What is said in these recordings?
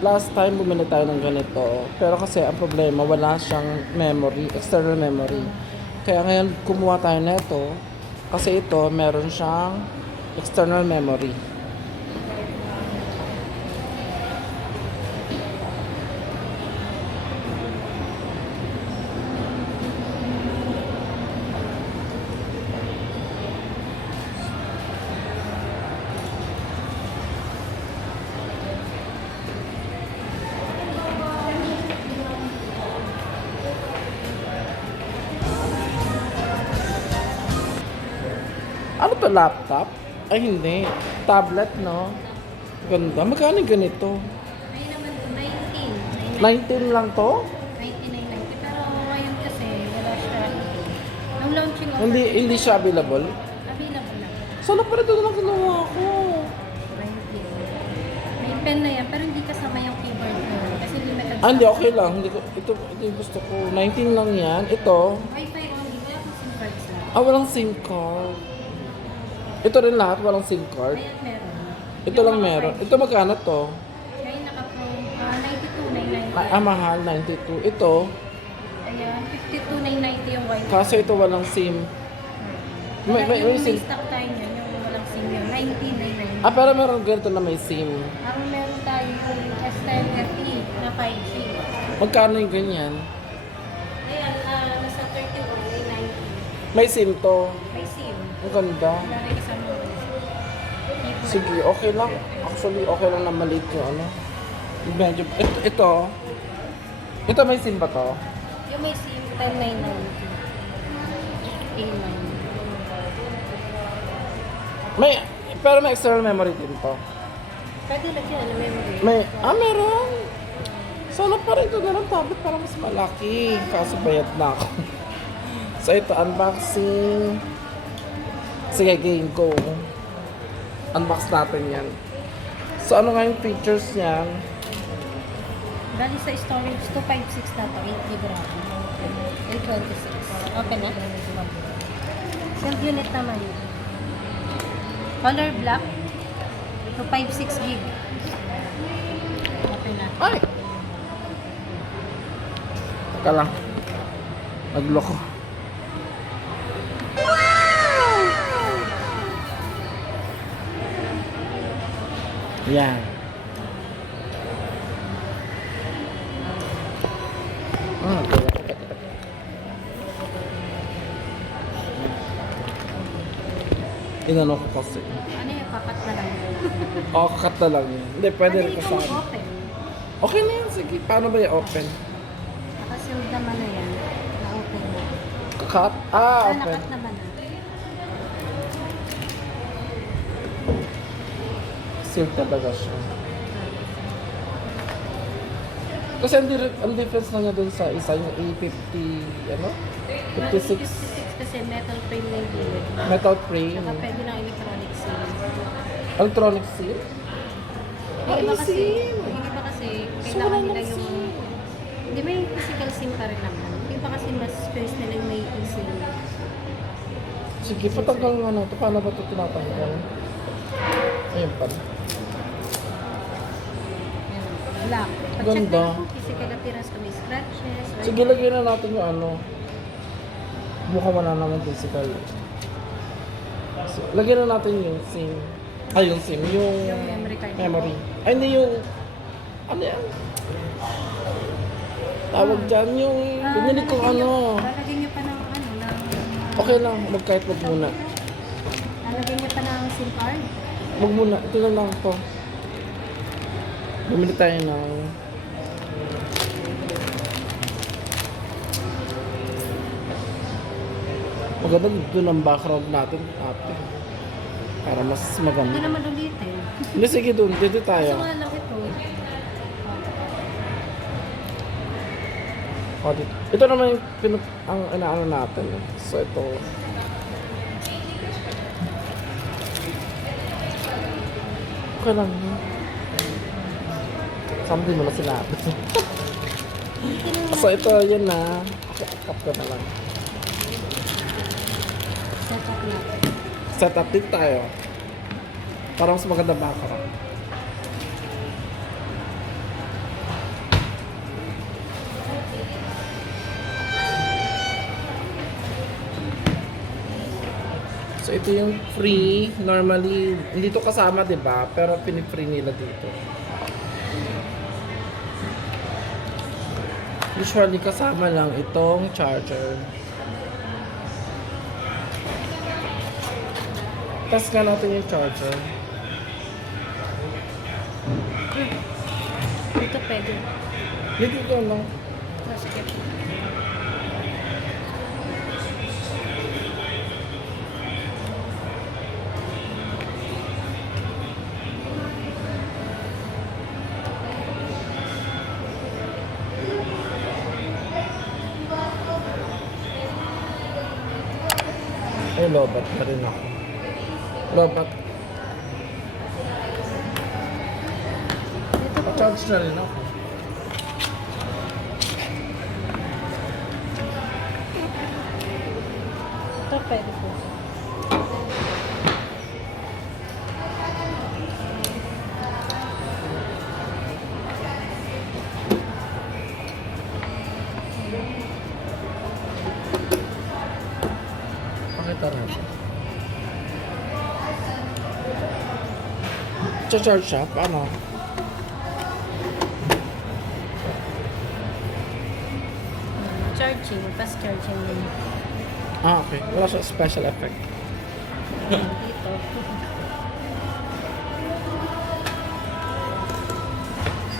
last time bumili tayo ng ganito. Pero kasi ang problema, wala siyang memory, external memory. Kaya ngayon kumuha tayo nito kasi ito meron siyang external memory. Ano to, laptop? Ay hindi. Tablet, no? Ganda. Magkano yung ganito? Ay naman, 19. 19 lang to? 99.90. Pero ngayon kasi, wala siya. Nung launching offer, Hindi siya available? available lang. Sana pa rin ito na kinuha ko. 19. May pen na yan, pero hindi kasama yung keyboard na. Kasi limited. Ah, hindi. Okay lang. Ito yung gusto ko. 19 lang yan. Ito. Wi-Fi only, wala akong SIM cards na. Ah, walang SIM card. Ito rin lahat. Walang SIM card. Ayan, meron. Ito lang meron. Ito magkano to? Ngayon naka-pro, 92, 990. Mahal. 92. Ito. Ayan, 52, 990 yung Wi-Fi. Kaso ito walang SIM. May Yung SIM. stock tayo niyan, yung walang SIM yun, 19, 990. Ah, pero meron ganito na may SIM. Ang meron tayo yung S10 FE na 5G. Magkano yung ganyan? Ayan, nasa 31, 990. May SIM to. May SIM. Ang ganda. Wala rin isang Sige, okay lang. Actually, okay lang na maliit yung ano. Medyo, ito may SIM ba to? Yung may SIM, 10990. A9. Pero may external memory din to. Pwede lagyan, ano memory? Meron. Sana pa rin ito na lang tablet para mas malaki. Kaso bayad na ako. So ito, unboxing. Sige, game ko. Unbox natin yan. So ano nga yung features niyan? Dali sa storage, 256 na to, 8 GB RAM. 826. Open na? Self unit naman. Color black, 256 GB. Open na. Ay! Teka lang. Nagloko. Yan. Okay. Inano ko kasi. Ano yung papat na lang yun? Kakat na lang yun. Hindi, pwede rin ikaw kasama. mag-open? Okay na yan, sige. Paano ba yung open? Nakasealed naman na yan. Na-open na. Kakat? Open. Nakat naman na. Sealed talaga siya. Kasi ang difference na niya dun sa isa, yung A50, ano? 56 kasi metal frame na yung gilid. metal frame. Saka pwede ng electronic seal. Electronic seal? Yung iba kasi, SIM. yung iba kasi, So, kailangan wala nila ng yung... SIM. Hindi, may physical SIM pa rin naman. Yung iba kasi mas choice nila yung may eSIM. Sige, patanggal nga na ito. Paano ba ito tinatanggal? Ayun pa. Black. Pag-check Ganda. na kung physical appearance kung may scratches. or- Sige, lagyan na natin yung ano. Mukhang wala naman physical. So, lagyan na natin yung SIM. Yung SIM. Yung Yung memory card. memory. Ay, hindi yung... Ano yan? Tawag dyan yung... Binili kong ano. Lalagyan nyo pa ng ano, ng... Okay lang. Kahit wag muna. Lalagyan nyo pa ng SIM card. Wag muna. Ito na lang to. Bumili tayo ng... Maganda dito ng background natin, ate. Para mas Hindi maganda. naman ulitin. Hindi, sige doon. Dito So tayo. nga lang ito. Dito. Ito naman yung ang inaano natin. So, ito. Okay lang. Sabi mo na sinabi. So, ito, yan na. Cut ko na lang. Setup natin. Setup din tayo. Para mas maganda background. Ito yung free. Normally, hindi to kasama, di ba? Pero pinifree nila dito. Usually, kasama lang itong charger. Test nga natin yung charger. Dito pwede. Dito lang. Ah, sige. Ay, lobat pa rin ako. Lobat. Dito po. Pa-charge na rin ako. Ito pwede po. Pakita natin. Cha-charge siya? Paano? Charging. Fast charging din. Ah, okay. Wala siya special effect. Dito.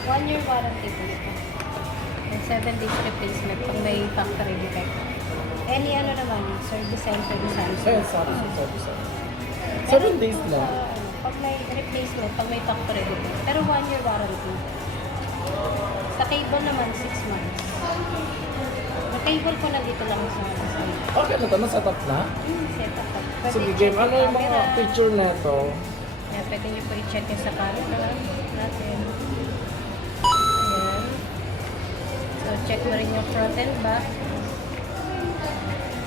One year warranty po ito. And 7 days replacement pag may factory defect. Any ano naman, service center sa Ayun, sorry. 7 days lang. Pag may replacement, pag may factory defect. Pero 1 year warranty. Sa cable naman, 6 months. Yung cable ko nandito lang sa side. Okay na to, nasa-top na? Setup up. Sige, game. Ano yung mga picture na ito? Ayan, pwede nyo po i-check yung sa camera natin. Ayan. So, check mo rin yung front and back.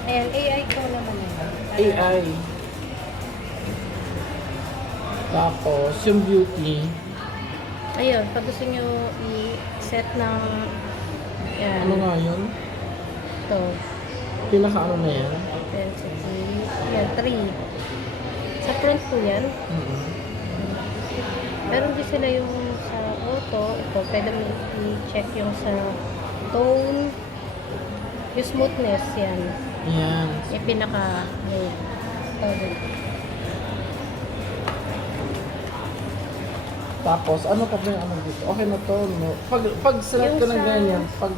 Ayan, AI ko naman yun. AI. Tapos, yung beauty. Ayun, pag gusto nyo i-set ng ayan, Ano nga yun? ito, Pinaka-ano na yan? intensity, ayan, 3. Sa front po yan. Meron din sila yung sa auto, ito, pwede mo i-check yung sa tone, yung smoothness, yan. Yan. Yung pinaka, tone. Tapos, ano pa ba yung ano dito? Okay na to, no? Pag select ko Yung ng sa- ganyan, pag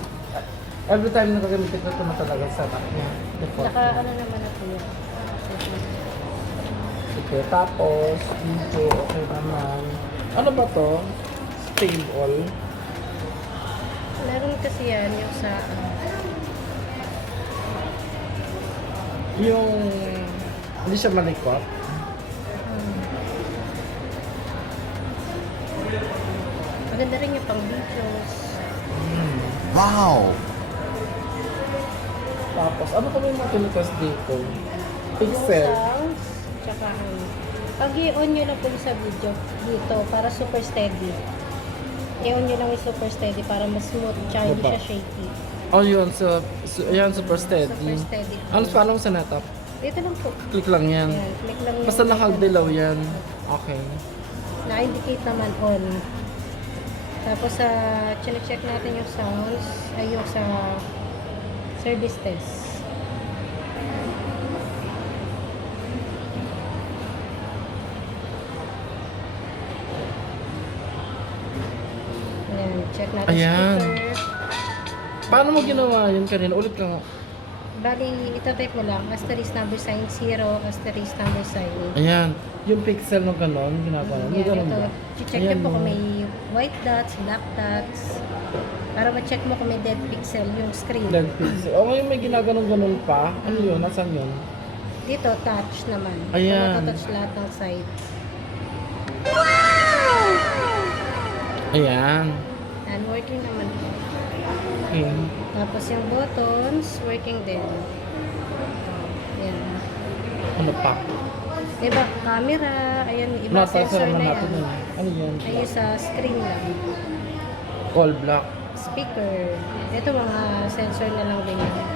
every time na gagamitin ko ito na talaga setup niya. Default. Saka ano naman na po yan. Sige, tapos, dito, okay naman. Ano ba to? Stable. Meron kasi yan yung sa, Yung, hindi siya malikot. maganda rin yung pang videos. Wow! Tapos, ano pa ba yung mga tinitest dito? Yung Pixel. sounds, tsaka pag i-on nyo lang po sa video dito para super steady. I-on nyo lang yung super steady para mas smooth tsaka hindi Diba? siya shaky. Oh, yun. Ayan, super steady. Super steady. Ano, paano mo sa setup? Dito lang po. Click lang yan. Ayan, click lang yung Basta nakagdilaw yan. Okay. na-indicate naman on. Tapos sa check natin yung sounds ay yung sa service test. Ayan, check natin Ayan. speaker. Paano mo ginawa yun kanina? Ulit ka nga. Bali, ito-type mo lang, asterisk number sign 0, asterisk number sign. Ayan. Yung pixel no ganon, ginagawa. May ganon ba? Check nyo po no. kung may white dots, black dots. Para ma-check mo kung may dead pixel yung screen. Dead pixel. O ngayon may ginaganon-ganon pa. Ano yun? Nasaan yun? Dito, touch naman. Ayan. So, touch lahat ng side. Ayan. And working naman. Okay. Tapos yung buttons, working din. Ayan. Ano pa? Diba, camera, ayan, iba Nasa sensor naman na natin yan. yun. Ano yun? Ayun sa screen lang. All black. Speaker. Ito mga sensor na lang din yan. Ayan.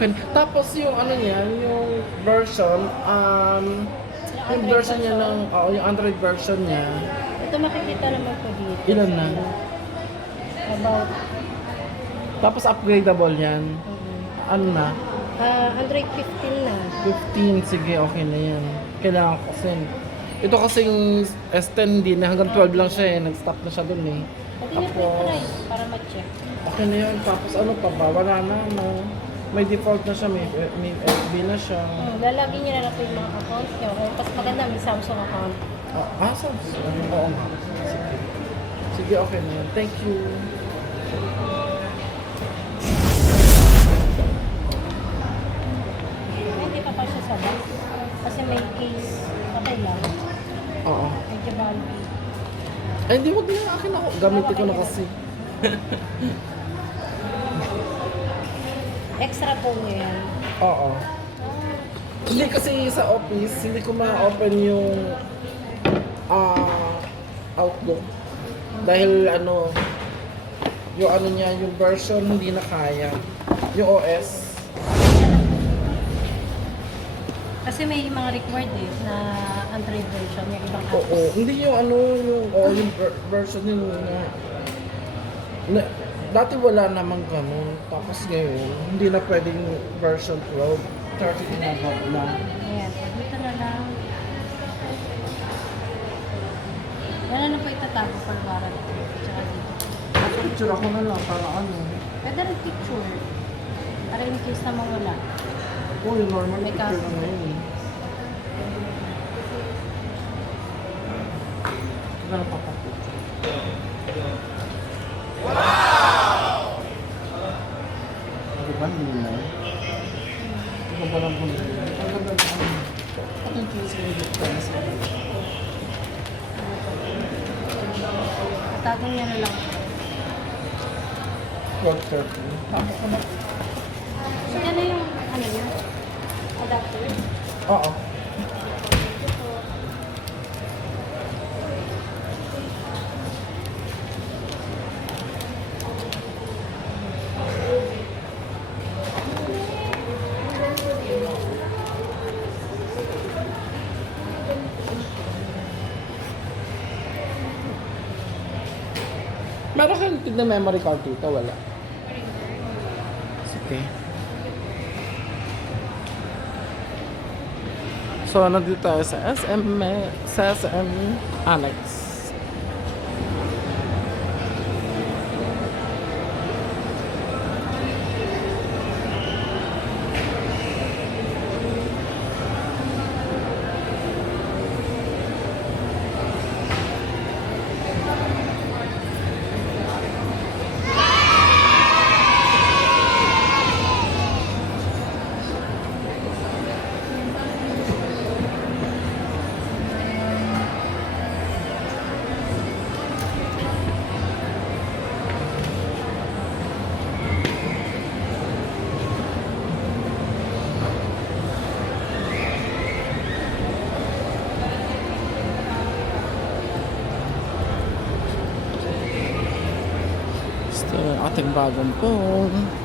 Okay. Tapos yung ano niya, yung version, yung Android version niya ng, yung Android version niya, Ito makikita naman ko dito. ilan na? About, Tapos upgradable yan. Ano na? Android 15 na. 15, sige, okay na yan. Kailangan ko kasi. Ito kasing S10 hindi na, hanggang 12 lang siya eh. Nag-stop na siya dun eh. Pwede nyo po try para ma-check. Okay na yun. Tapos ano pa ba? Wala na, no? May default na siya, may FB na siya. Lalagyan nyo na lang po yung mga accounts nyo. Mas maganda may Samsung account. Oo nga. Sige. Sige, okay na yan. Thank you. Hindi pa pa siya sa box. Kasi may case. Okay lang. Oo. Medyo bulky. Ay, hindi, wag na akin ako. Gamitin ko na kasi. Extra po nyo yan. Oo. Hindi kasi sa office, hindi ko ma-open yung Outlook. Dahil ano, yung ano niya, yung version hindi na kaya. Yung OS. Kasi may mga required eh na Android version yung ibang apps. Oo. Hindi yung ano, yung version yung na, dati wala namang ganun. Tapos ngayon, hindi na pwedeng version 12. 13 na na. Ayan, dito na lang. Yan na po itatago for warranty. Tsaka dito. Picture ako na lang para ano. Pwede rin picture. Para in case na mawala. Oh, yung normal May picture cast. na ngayon eh. Wala pa pa picture. Di ba hindi na? Ang ganda ng bulo. Ang ganda ng ano. At yung case ko yung fans. Tatagong niya na lang. 12:30. Tama ko na. So, yan na yung ano niya. Adapter. Oo. Meron kang tignan memory card dito, wala. Okay. So, nandito tayo sa SM Annex. Ito yung ating bagong phone.